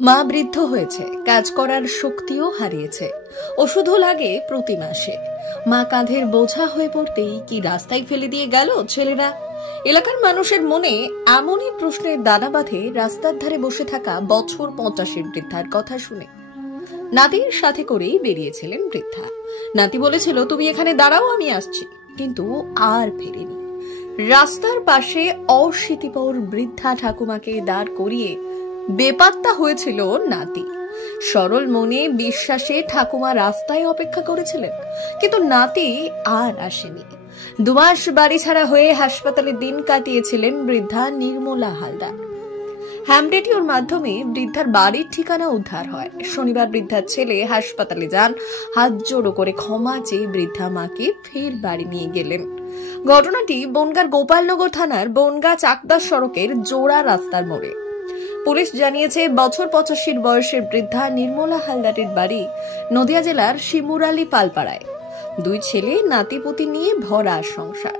মা বৃদ্ধ হয়েছে, কাজ করার শক্তিও হারিয়েছে, ওষুধও লাগে প্রতি মাসে। মা কাঁধের বোঝা হয়ে পড়তেই কি রাস্তায় ফেলে দিয়ে গেল ছেলেরা? এলাকার মানুষের মনে এমনই প্রশ্নের দানা বাঁধে রাস্তার ধারে বসে থাকা বছর 50-এর বৃদ্ধার কথা শুনে। নাতির সাথে করেই বেরিয়েছিলেন বৃদ্ধা। নাতি বলেছিল, তুমি এখানে দাঁড়াও, আমি আসছি, কিন্তু আর ফেরেনি। রাস্তার পাশে অশীতিপর বৃদ্ধা ঠাকুমাকে দাঁড় করিয়ে বেপাত্তা হয়েছিল নাতি। সরল মনে বিশ্বাসে ঠাকুমা রাস্তায় অপেক্ষা করেছিলেন, কিন্তু নাতি আর আসেনি। 2 মাস বাড়ি ছাড়া হয়ে হাসপাতালে দিন কাটিয়েছিলেন বৃদ্ধা নির্মলা হালদার। হ্যাম রেডিওর মাধ্যমে বৃদ্ধার বাড়ির ঠিকানা উদ্ধার হয়। শনিবার বৃদ্ধার ছেলে হাসপাতালে যান, হাত জোড়ো করে ক্ষমা চেয়ে বৃদ্ধা মাকে ফের বাড়ি নিয়ে গেলেন। ঘটনাটি বনগাঁর গোপালনগর থানার বনগাঁ চাকদাস সড়কের জোড়া রাস্তার মোড়ে। পুলিশ জানিয়েছে, বছর 85 বয়সের বৃদ্ধা নির্মলা হালদারের বাড়ি নদিয়া জেলার শিমুরালী পালপাড়ায়। 2 ছেলে নাতিপুতি নিয়ে ভরা সংসার।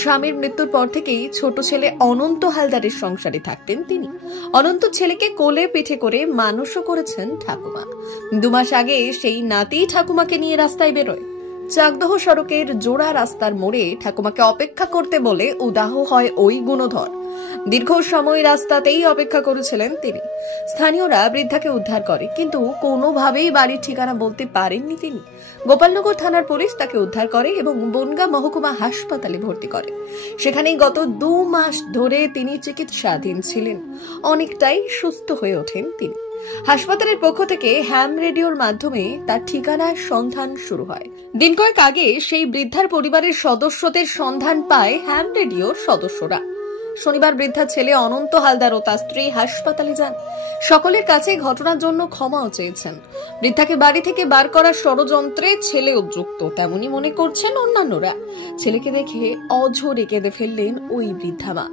স্বামীর মৃত্যুর পর থেকেই ছোট ছেলে অনন্ত হালদারের সংসারে থাকতেন তিনি। অনন্ত ছেলেকে কোলে পিঠে করে মানুষও করেছেন ঠাকুমা। 2 মাস আগে সেই নাতি ঠাকুমাকে নিয়ে রাস্তায় বেরোয়। চাকদহ সড়কের জোড়া রাস্তার মোড়ে ঠাকুমাকে অপেক্ষা করতে বলে উদাহ হয় ওই গুণধর। দীর্ঘ সময় রাস্তাতেই অপেক্ষা করেছিলেন তিনি। স্থানীয়রা বৃদ্ধাকে উদ্ধার করে, কিন্তু কোনোভাবেই বাড়ির ঠিকানা বলতে পারেননি তিনি। গোপালনগর থানার পুলিশ তাকে উদ্ধার করে এবং বনগাঁ মহকুমা হাসপাতালে ভর্তি করে। সেখানেই গত 2 মাস ধরে তিনি চিকিৎসাধীন ছিলেন। অনেকটাই সুস্থ হয়ে ওঠেন তিনি। হাসপাতালের পক্ষ থেকে হ্যাম রেডিওর মাধ্যমে তার ঠিকানার সন্ধান শুরু হয়। দিন কয়েক আগে সেই বৃদ্ধার পরিবারের সদস্যদের সন্ধান পায় হ্যাম রেডিওর সদস্যরা। শনিবার বৃদ্ধা ছেলে অনন্ত হালদার ও তার স্ত্রী হাসপাতালে যান। সকলের কাছে ঘটনার জন্য ক্ষমাও চেয়েছেন। বৃদ্ধাকে বাড়ি থেকে বার করার ষড়যন্ত্রে ছেলেও যুক্ত, তেমনই মনে করছেন অন্যান্যরা। ছেলেকে দেখে অঝরে কেঁদে ফেললেন ওই বৃদ্ধা মা।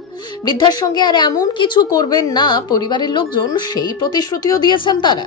বৃদ্ধার সঙ্গে আর এমন কিছু করবেন না পরিবারের লোকজন, সেই প্রতিশ্রুতিও দিয়েছেন তারা।